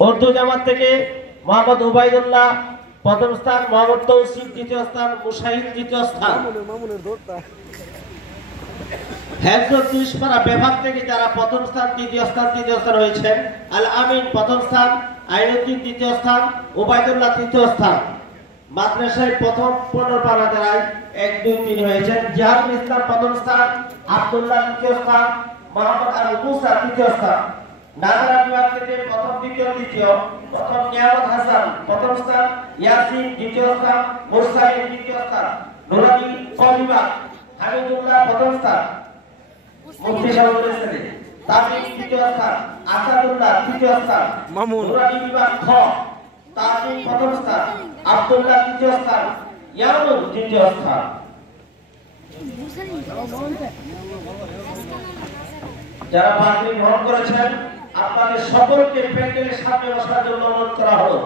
উর্দু জামাত থেকে মোহাম্মদ উবাইদুল্লাহ প্রথম স্থান, মোহাম্মদ তৌসিফ দ্বিতীয় স্থান, মুশাহিদ তৃতীয় স্থান। বিভাগ থেকে যারা প্রথম স্থান তৃতীয় স্থান হয়েছেন, আল আমিন প্রথম স্থান, আইনুদ্দিন দ্বিতীয় স্থান, উবাইদুল্লাহ তৃতীয় স্থান। মাদ্রাসায় প্রথম 15 পারা দ্বারায় 1, 2, 3 হয়েছেন। জিহাদুল ইসলাম প্রথম স্থান, আব্দুল্লাহ তৃতীয় স্থান, মোহাম্মদ আবু মুসা তৃতীয় স্থান। নাজারা বিভাগ থেকে প্রথম, দ্বিতীয়, তৃতীয়, প্রথম নিয়ামত হাসান প্রথম স্থান, ইয়াসিন দ্বিতীয় স্থান, মুরসালিন তৃতীয় স্থান। নুরানি বিভাগ হামিদুল্লাহ প্রথম স্থান, মুফতি সাহেবের ছেলে তামিম তৃতীয় স্থান, আসাদুল্লাহ তৃতীয় স্থান। নুরানি বিভাগ খ তামিম প্রথম স্থান, আব্দুল্লাহ তৃতীয় স্থান, ইয়ামুন তৃতীয় স্থান। যারা পাগড়ি গ্রহণ করেছেন আপনাদের সকলকে প্যান্ডেলের সামনে বসার জন্য অনুরোধ করা হলো।